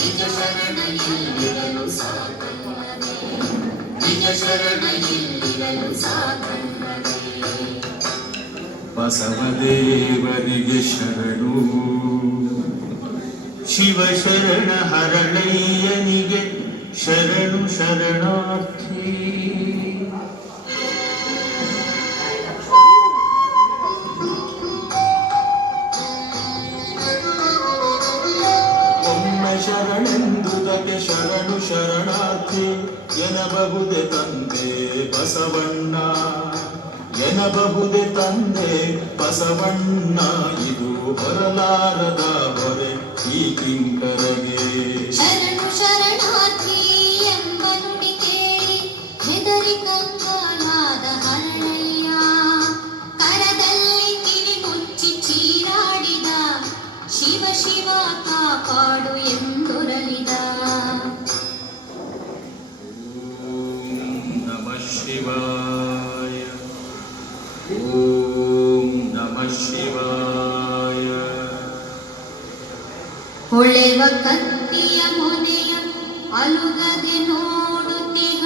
ನಿಜ ಶರಣ ಇಲ್ಲಿರಲು ಸಾಕಲ್ಲವೇ, ನಿಜ ಶರಣ ಇಲ್ಲಿರಲು ಸಾಕಲ್ಲವೇ. ಬಸವದೇವರಿಗೆ ಶರಣು, ಶಿವಶರಣ ಹರಳಯ್ಯನಿಗೆ ಶರಣು ಶರಣಾರ್ಥಿ. ಒಮ್ಮೆ ಶರಣೆಂದುದಕ್ಕೆ ಶರಣು ಶರಣಾರ್ಥಿ ಎನ್ನಬಹುದೇ ತಂದೆ ಬಸವಣ್ಣ, ಎನ್ನಬಹುದೇ ತಂದೆ ಬಸವಣ್ಣ. ಇದು ಬರಲಾರದ ಹೊರೆ ಈ ಕಿಂಕರಗೆ. ಶರಣು ಶರಣಾರ್ಥಿ ಎಂಬ ನುಡಿ ಕೇಳಿ ಹೆದರಿ ಕಂಗಾಲಾದ ಹರಳಯ್ಯ, ಕರದಲ್ಲಿ ಕಿವಿ ಮುಚ್ಚಿ ಚೀರಾಡಿದ ಶಿವ ಶಿವ ಕಾಪಾಡು ಎಂದೊರಲಿದ. ಓಂ ನಮಃ ಶಿವಾಯ, ಓಂ ನಮಃ ಶಿವಾಯ. ಹೊಳೆವ ಕತ್ತಿಯ ಮೊನೆಯ ಅಲುಗದೆ ನೋಡುತ್ತಿಹ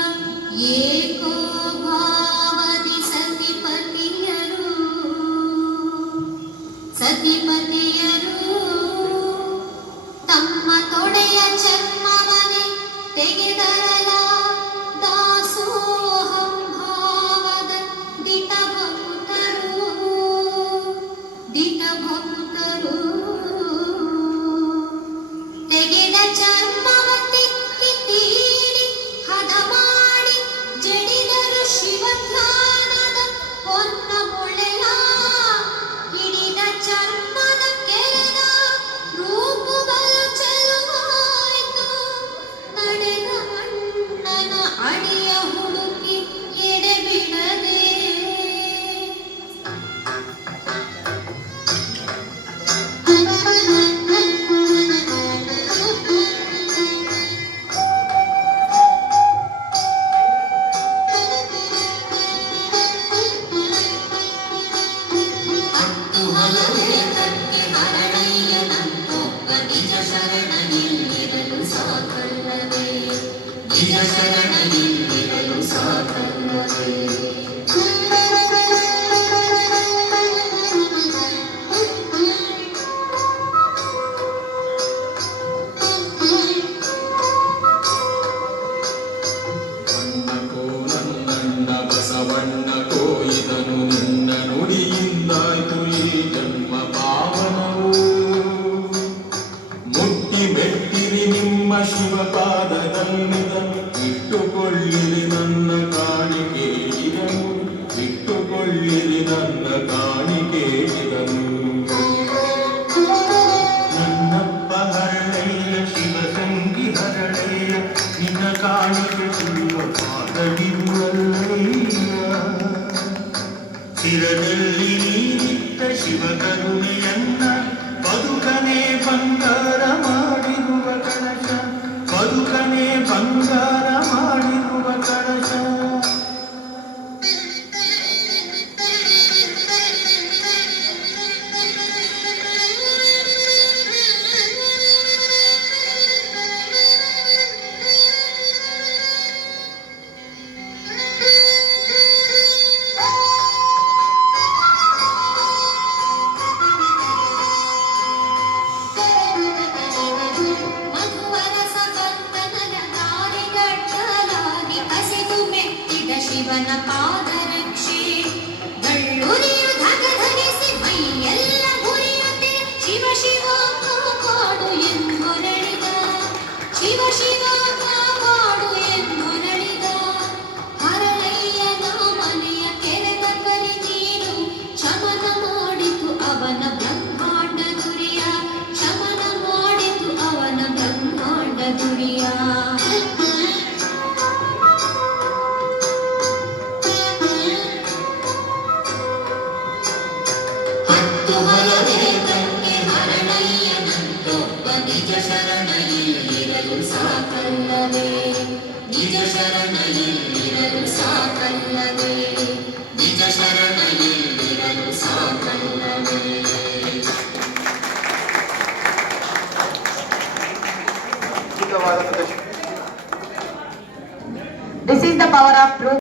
ಏಕೋ ಭಾವದಿ ಸತಿಪತಿಯರು, ಸತಿಪತಿಯರು ತಮ್ಮ ತೊಡೆಯ ಚರ್ಮವನೆ ತೆಗೆದರಲ ದಾಸೋಹಂ ಭಾವದ ದಿಟ ಭಕ್ತರು, ದಿಟ ಭಕ್ತರು. ತೆಗೆದ ಚರ್ಮವ ತಿಕ್ಕಿ ತೀಡಿ ಹದ ಮಾಡಿ ಜಡಿದರು ಶಿವಧ್ಯಾನದ ಹೊನ್ನ ಮೊಳೆಯ, ಹಿಡಿದ ಚರ್ಮದ ಕೆರೆದ ರೂಪುಗಳು ಚೆಲುವಾಯಿತು. ನಡೆದ ಮಣ್ಣನ ಅಡಿಯ ಹುಡುಕಿ ಎಡೆಬಿಡದೆ, ನಿಜ ಶರಣ ಇಲ್ಲಿರಲು ಸಾಕಲ್ಲವೇ, ನಿಜ ಶರಣ ಇಲ್ಲಿರಲು ಸಾಕಲ್ಲವೇ. ಅನ್ನಕೋ ನನ್ನಣ್ಣ ಬಸವಣ್ಣಕೋ ಇದನು ನಿನ್ನ ನುಡಿಯಿಂದಾಯ್ತು ಈ ಜನ್ಮ ಪಾವನವು. ಮುಟ್ಟಿ ಮೆಟ್ಟಿರಿ ನಿಮ್ಮ ಶಿವಪಾದದಲ್ಲಿದನು, ಇಟ್ಟುಕೊಳ್ಳಿರಿ ನನ್ನ ಕಾಣಿಕೆ ಇದನು, ಇಟ್ಟುಕೊಳ್ಳಿರಿ ನನ್ನ ಕಾಣಿಕೆ ಇದನು. ನನ್ನಪ್ಪ ಹರಳಯ್ಯ ಶಿವಸಂಗಿ ಹರಳಯ್ಯ, ನಿನ್ನ ಕಾಣಿಕೆ ಸುಳ್ಳ ಪಾದವಿರುವಲ್ಲಯ್ಯ. ಶಿರದಲ್ಲಿ ನೀಡಿದ್ದ ಶಿವಕರುಣೆಯನ್ನ ಬದುಕನೆ ಬಂಗಾರ ಮಾಡಿರುವ ಕಳಶ, ಬದುಕನೆ ಬಂಗಾರ ಮಾಡಿರುವ ಕಳಶ. ಮಧುವರಸ ಬಂಧನದ ದಾರಿಗಟ್ಟಲಾಗಿ ಕಸಿದು ಮೆಟ್ಟಿದ ಶಿವನ ಪಾದರಕ್ಷೆ, ಗಳ್ಳುರಿಯು ಧಗಧಗಿಸಿ ಮೈಯೆಲ್ಲ ಮುರಿಯುತ್ತೆ. ಶಿವ ಶಿವ ಕಾಪಾಡು ಎಂದೊರಳಿದ, ಶಿವ ಶಿವ ಕಾಪಾಡು ಎಂದೊರಳಿದ. ಹರಳಯ್ಯನ ಮನೆಯ ಕೆರೆದ ಕರಿ ನೀರು ಶಮನ ಮಾಡಿತು ಅವನ ಬ್ರಹ್ಮಾಂಡ ದುರಿಯ, ಶಮನ ಮಾಡಿತು ಅವನ ಬ್ರಹ್ಮಾಂಡ ದುರಿಯ. ಹತ್ತು ಹಲವೇ ತಂಗೆ ಹರಳಯ್ಯನಂತೊಬ್ಬ ನಿಜ ಶರಣ ಇಲ್ಲಿರಲು ಸಾಕಲ್ಲವೇ, ನಿಜ ಶರಣ ಇಲ್ಲಿರಲು ಸಾಕಲ್ಲವೇ, ನಿಜ ಶರಣ ಇಲ್ಲಿರಲು ಸಾಕಲ್ಲವೇ. This is the power of truth.